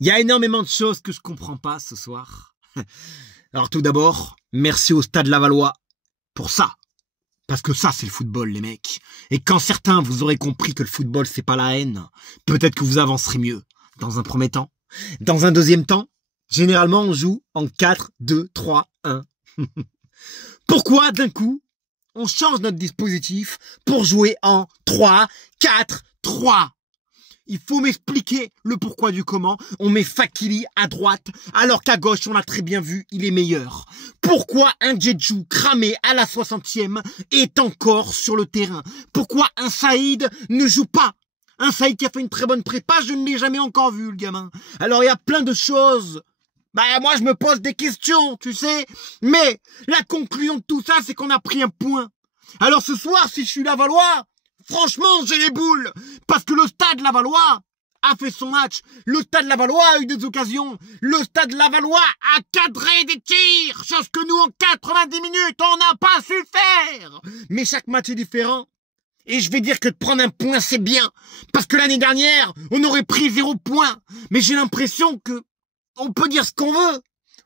Il y a énormément de choses que je comprends pas ce soir. Alors tout d'abord, merci au Stade Lavallois pour ça. Parce que ça, c'est le football, les mecs. Et quand certains vous aurez compris que le football, c'est pas la haine, peut-être que vous avancerez mieux. Dans un premier temps. Dans un deuxième temps, généralement, on joue en 4-2-3-1. Pourquoi, d'un coup, on change notre dispositif pour jouer en 3-4-3? Il faut m'expliquer le pourquoi du comment. On met Fakili à droite, alors qu'à gauche, on l'a très bien vu, il est meilleur. Pourquoi un Djedju cramé à la 60e est encore sur le terrain? Pourquoi un Saïd ne joue pas? Un Saïd qui a fait une très bonne prépa, je ne l'ai jamais encore vu, le gamin. Alors, il y a plein de choses. Moi, je me pose des questions, tu sais. Mais la conclusion de tout ça, c'est qu'on a pris un point. Alors, ce soir, si je suis Lavallois, franchement, j'ai les boules. Parce que le Stade Lavallois a fait son match. Le Stade Lavallois a eu des occasions. Le Stade Lavallois a cadré des tirs. Chose que nous, en 90 minutes, on n'a pas su faire. Mais chaque match est différent. Et je vais dire que de prendre un point, c'est bien. Parce que l'année dernière, on aurait pris 0 point. Mais j'ai l'impression que on peut dire ce qu'on veut.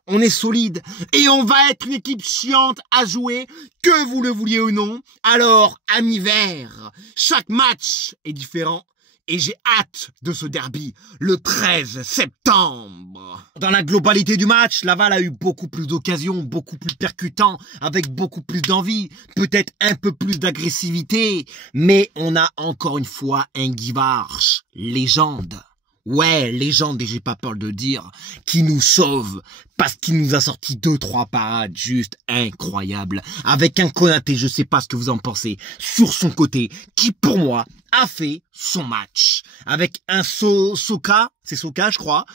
On est solide et on va être une équipe chiante à jouer, que vous le vouliez ou non. Alors, amis verts, chaque match est différent et j'ai hâte de ce derby le 13 septembre. Dans la globalité du match, Laval a eu beaucoup plus d'occasions, beaucoup plus percutant, avec beaucoup plus d'envie, peut-être un peu plus d'agressivité, mais on a encore une fois un Guy Varche, légende. Ouais, légende, et j'ai pas peur de le dire, qui nous sauve, parce qu'il nous a sorti 2-3 parades juste incroyables, avec un Konaté, je sais pas ce que vous en pensez, sur son côté, qui pour moi a fait son match, avec un Soka, c'est Soka je crois,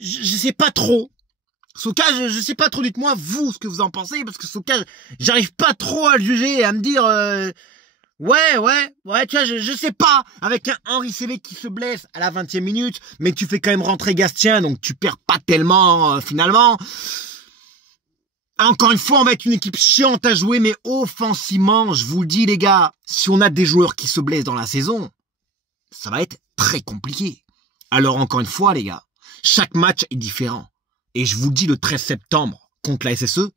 je sais pas trop, Soka, je sais pas trop, dites-moi vous ce que vous en pensez, parce que Soka, j'arrive pas trop à le juger et à me dire... Ouais, tu vois, je sais pas, avec un Henri Cévé qui se blesse à la 20e minute, mais tu fais quand même rentrer Gastien, donc tu perds pas tellement, finalement. Encore une fois, on va être une équipe chiante à jouer, mais offensivement, je vous le dis, les gars, si on a des joueurs qui se blessent dans la saison, ça va être très compliqué. Alors, encore une fois, les gars, chaque match est différent. Et je vous le dis, le 13 septembre, contre la SSE,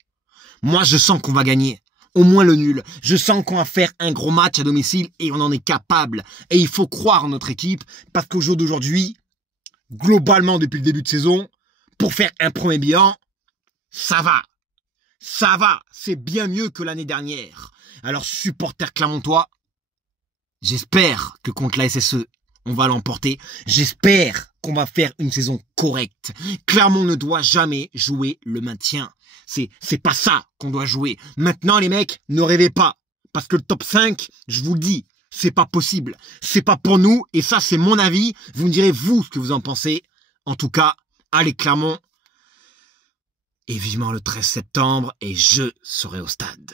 moi, je sens qu'on va gagner. Au moins le nul. Je sens qu'on va faire un gros match à domicile et on en est capable. Et il faut croire en notre équipe parce qu'au jour d'aujourd'hui, globalement depuis le début de saison, pour faire un premier bilan, ça va. Ça va. C'est bien mieux que l'année dernière. Alors supporters clermontois, j'espère que contre la SSE, on va l'emporter. J'espère qu'on va faire une saison correcte. Clermont ne doit jamais jouer le maintien. C'est pas ça qu'on doit jouer. Maintenant, les mecs, ne rêvez pas. Parce que le top 5, je vous le dis, c'est pas possible. C'est pas pour nous. Et ça, c'est mon avis. Vous me direz, vous, ce que vous en pensez. En tout cas, allez Clermont. Et vivement le 13 septembre. Et je serai au stade.